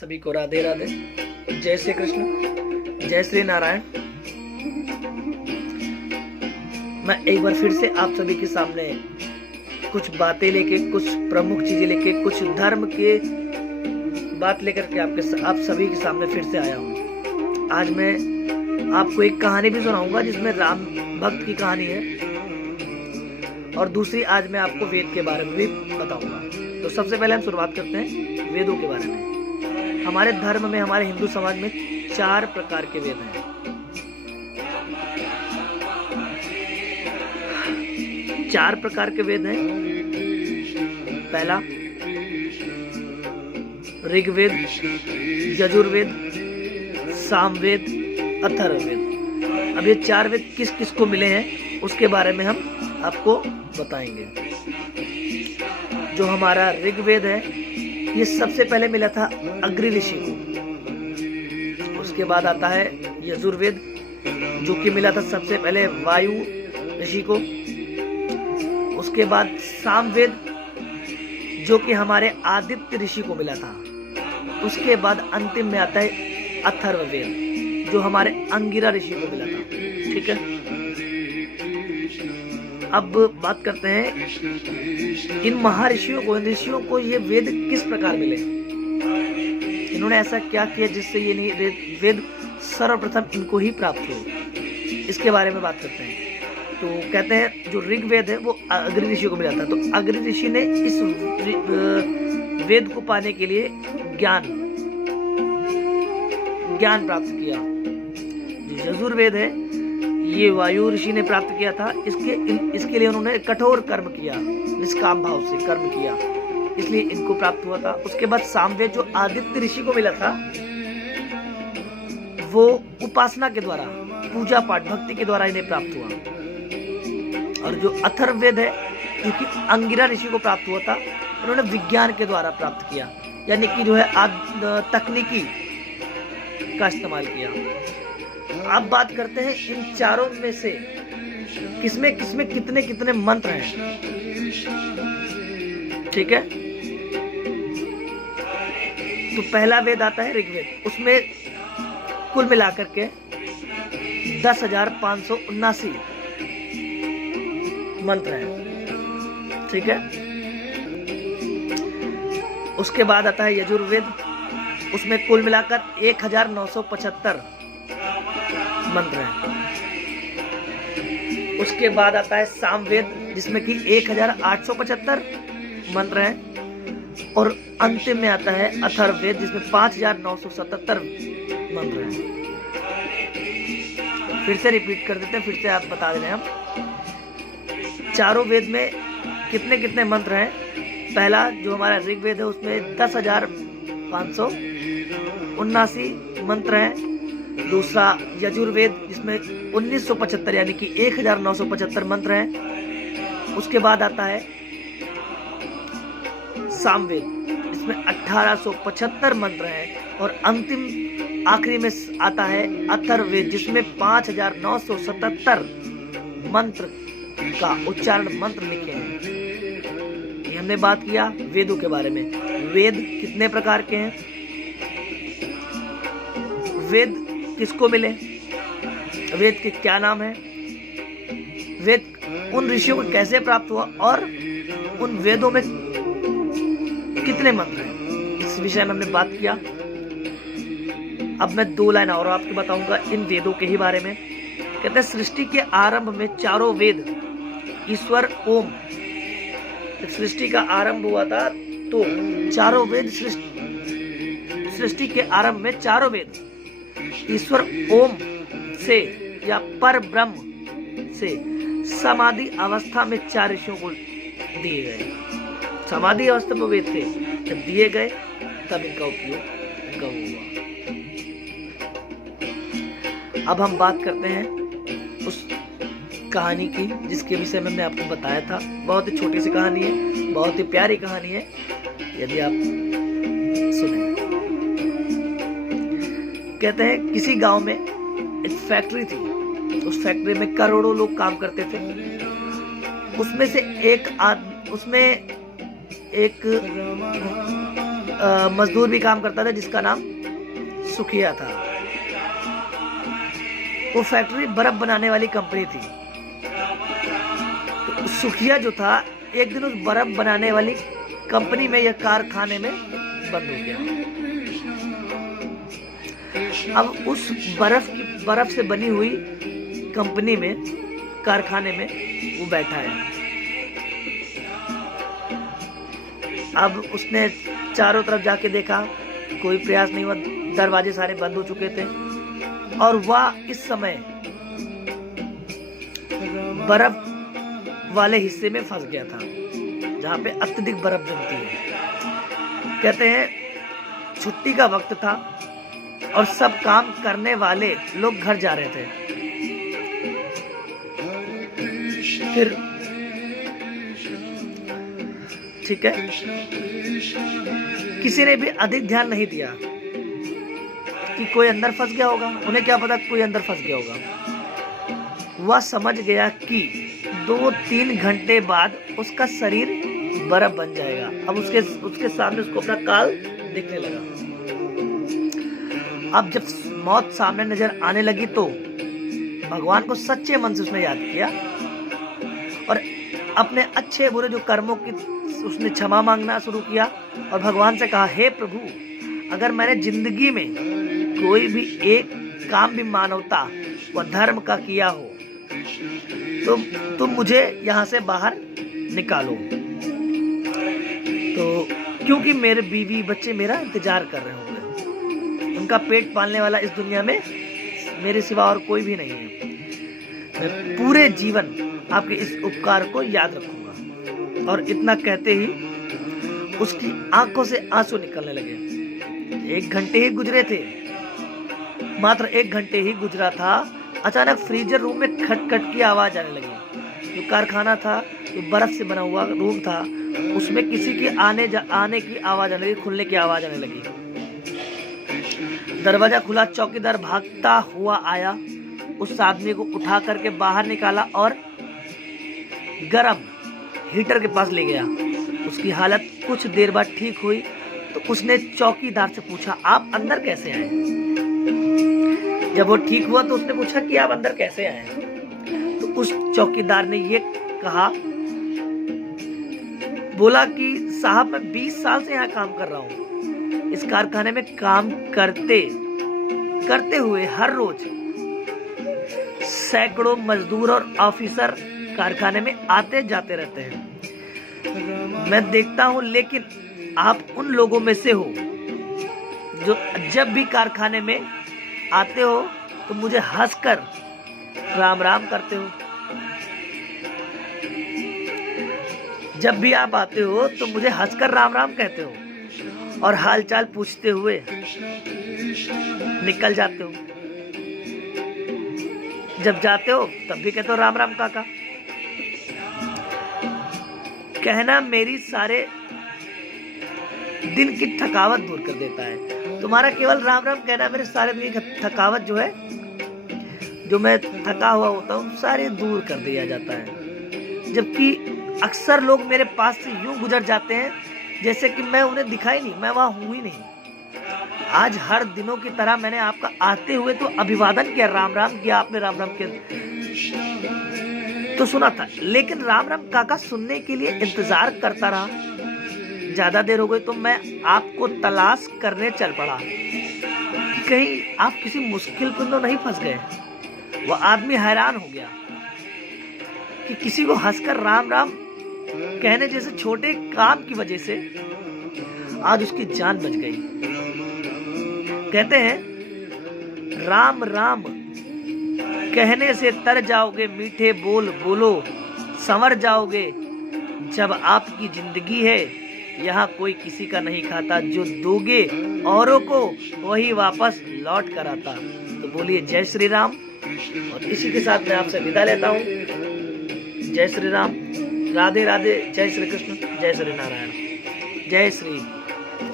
सभी को राधे राधे, जय श्री कृष्ण, जय श्री नारायण। मैं एक बार फिर से आप सभी के सामने कुछ बातें लेके, कुछ प्रमुख चीजें लेके, कुछ धर्म के बात लेकर के आप सभी के सामने फिर से आया हूँ। आज मैं आपको एक कहानी भी सुनाऊंगा जिसमें राम भक्त की कहानी है, और दूसरी आज मैं आपको वेद के बारे में भी बताऊंगा। तो सबसे पहले हम शुरुआत करते हैं वेदों के बारे में। हमारे धर्म में, हमारे हिंदू समाज में 4 प्रकार के वेद हैं। चार प्रकार के वेद हैं। पहला ऋग्वेद, यजुर्वेद, सामवेद, अथर्ववेद। अब ये 4 वेद किस किस को मिले हैं उसके बारे में हम आपको बताएंगे। जो हमारा ऋग्वेद है ये सबसे पहले मिला था अग्नि ऋषि को। उसके बाद आता है यजुर्वेद, जो कि मिला था सबसे पहले वायु ऋषि को। उसके बाद सामवेद, जो कि हमारे आदित्य ऋषि को मिला था। उसके बाद अंतिम में आता है अथर्ववेद, जो हमारे अंगिरा ऋषि को मिला था। ठीक है, अब बात करते हैं इन महर्षियों को, इन ऋषियों को ये वेद किस प्रकार मिले। इन्होंने ऐसा क्या किया जिससे ये नहीं वेद सर्वप्रथम इनको ही प्राप्त हुए, इसके बारे में बात करते हैं। तो कहते हैं जो ऋग्वेद है वो अग्नि ऋषि को मिला था। तो अग्नि ऋषि ने इस वेद को पाने के लिए ज्ञान प्राप्त किया। जो यजुर्वेद है ये वायु ऋषि ने प्राप्त किया था। इसके लिए उन्होंने कठोर कर्म किया, निष्काम भाव से कर्म किया, इसलिए इनको प्राप्त हुआ था। उसके बाद सामवेद, जो आदित्य ऋषि को मिला था, वो उपासना के द्वारा, पूजा पाठ, भक्ति के द्वारा इन्हें प्राप्त हुआ। और जो अथर्ववेद है, जो कि अंगिरा ऋषि को प्राप्त हुआ था, उन्होंने विज्ञान के द्वारा प्राप्त किया, यानी कि जो है तकनीकी का इस्तेमाल किया। अब बात करते हैं इन चारों में से किसमें कितने कितने मंत्र हैं। ठीक है, तो पहला वेद आता है ऋग्वेद। उसमें कुल मिलाकर के 10,579 मंत्र हैं। ठीक है, उसके बाद आता है यजुर्वेद। उसमें कुल मिलाकर 1975 मंत्र हैं। उसके बाद आता है सामवेद, जिसमें कि 1875 मंत्र हैं। और अंतिम में आता है अथर्ववेद, जिसमें 5977 मंत्र हैं। फिर से रिपीट कर देते हैं, फिर से आप बता दे रहे हैं हम चारों वेद में कितने कितने मंत्र हैं। पहला जो हमारा ऋग्वेद है उसमें 10,579 मंत्र हैं। दूसरा यजुर्वेद, जिसमें 1975 यानी कि 1975 मंत्र हैं। उसके बाद आता है सामवेद, जिसमें 1875 मंत्र हैं। और अंतिम आखिरी में आता है अथर्ववेद, जिसमें 5977 मंत्र का उच्चारण मंत्र लिखे हैं। ये हमने बात किया वेदों के बारे में। वेद कितने प्रकार के हैं, वेद किसको मिले, वेद के क्या नाम है, वेद उन ऋषियों को कैसे प्राप्त हुआ, और उन वेदों में कितने मंत्र हैं, इस विषय में हमने बात किया। अब मैं 2 लाइन और आपको बताऊंगा इन वेदों के ही बारे में। कहते हैं सृष्टि के आरंभ में चारों वेद ईश्वर ओम, सृष्टि का आरंभ हुआ था तो चारों वेद सृष्टि के आरंभ में चारों वेद ईश्वर ओम से या पर ब्रह्म से समाधि अवस्था में 4 ऋषियों को दिए गए। समाधि अवस्था में वेद थे, जब दिए गए तब इनका उपयोग हुआ। अब हम बात करते हैं उस कहानी की जिसके विषय में मैंने आपको बताया था। बहुत ही छोटी सी कहानी है, बहुत ही प्यारी कहानी है, यदि आप सुने। कहते हैं किसी गांव में एक फैक्ट्री थी। उस फैक्ट्री में करोड़ों लोग काम करते थे। उसमें से एक मजदूर भी काम करता था जिसका नाम सुखिया था। वो फैक्ट्री बर्फ बनाने वाली कंपनी थी। तो सुखिया जो था एक दिन उस बर्फ बनाने वाली कंपनी में या कारखाने में बंद हो गया। अब उस बर्फ से बनी हुई कंपनी में, कारखाने में वो बैठा है। अब उसने चारों तरफ जाके देखा, कोई प्रयास नहीं हुआ, दरवाजे सारे बंद हो चुके थे और वह इस समय बर्फ वाले हिस्से में फंस गया था जहां पे अत्यधिक बर्फ जमती है। कहते हैं छुट्टी का वक्त था और सब काम करने वाले लोग घर जा रहे थे। फिर ठीक है, किसी ने भी अधिक ध्यान नहीं दिया कि कोई अंदर फंस गया होगा। उन्हें क्या पता कोई अंदर फंस गया होगा। वह समझ गया कि 2-3 घंटे बाद उसका शरीर बर्फ बन जाएगा। अब उसके सामने उसको अपना काल दिखने लगा। अब जब मौत सामने नजर आने लगी तो भगवान को सच्चे मन से उसने याद किया और अपने अच्छे बुरे जो कर्मों की उसने क्षमा मांगना शुरू किया और भगवान से कहा, हे प्रभु, अगर मैंने जिंदगी में कोई भी एक काम भी मानवता व धर्म का किया हो तो तुम मुझे यहाँ से बाहर निकालो। तो क्योंकि मेरे बीवी बच्चे मेरा इंतजार कर रहे होंगे, उनका पेट पालने वाला इस दुनिया में मेरे सिवा और कोई भी नहीं है। मैं पूरे जीवन आपके इस उपकार को याद रखूंगा। और इतना कहते ही उसकी आंखों से आंसू निकलने लगे। 1 घंटे ही गुजरे थे, मात्र 1 घंटे ही गुजरा था। अचानक फ्रीजर रूम में खटखट की आवाज आने लगी। जो कारखाना था, जो बर्फ से बना हुआ रूम था, उसमें किसी की आने की आवाज आने लगी, खुलने की आवाज आने लगी। दरवाजा खुला, चौकीदार भागता हुआ आया, उस आदमी को उठा करके बाहर निकाला और गरम हीटर के पास ले गया। उसकी हालत कुछ देर बाद ठीक हुई तो उसने चौकीदार से पूछा, आप अंदर कैसे आए? जब वो ठीक हुआ तो उसने पूछा कि आप अंदर कैसे आए? तो उस चौकीदार ने ये कहा, बोला कि साहब मैं 20 साल से यहाँ काम कर रहा हूँ। इस कारखाने में काम करते हुए हर रोज सैकड़ों मजदूर और ऑफिसर कारखाने में आते जाते रहते हैं। मैं देखता हूं, लेकिन आप उन लोगों में से हो जो जब भी कारखाने में आते हो तो मुझे हंसकर राम राम करते हो। जब भी आप आते हो तो मुझे हंसकर राम राम कहते हो और हालचाल पूछते हुए निकल जाते हो। जब जाते हो तब भी कहते हो राम राम काका। कहना मेरी सारे दिन की थकावट दूर कर देता है। तुम्हारा केवल राम राम कहना मेरे सारे दिन की थकावट जो है, जो मैं थका हुआ होता हूँ, सारे दूर कर दिया जाता है। जबकि अक्सर लोग मेरे पास से यूं गुजर जाते हैं जैसे कि मैं उन्हें दिखाई नहीं, मैं वहां हूं ही नहीं। आज हर दिनों की तरह मैंने आपका आते हुए तो अभिवादन किया, राम राम किया, आपने राम राम किया तो सुना था, लेकिन राम राम काका सुनने के लिए इंतजार करता रहा। ज्यादा देर हो गई तो मैं आपको तलाश करने चल पड़ा कि कहीं आप किसी मुश्किल में तो नहीं फंस गए। वह आदमी हैरान हो गया कि किसी को हंसकर राम राम कहने जैसे छोटे काम की वजह से आज उसकी जान बच गई। कहते हैं राम राम कहने से तर जाओगे, मीठे बोल बोलो संवर जाओगे। जब आपकी जिंदगी है यहाँ कोई किसी का नहीं खाता, जो दोगे औरों को वही वापस लौट कर आता। तो बोलिए जय श्री राम। और इसी के साथ मैं आपसे विदा लेता हूँ। जय श्री राम, राधे राधे, जय श्री कृष्ण, जय श्री नारायण, जय श्री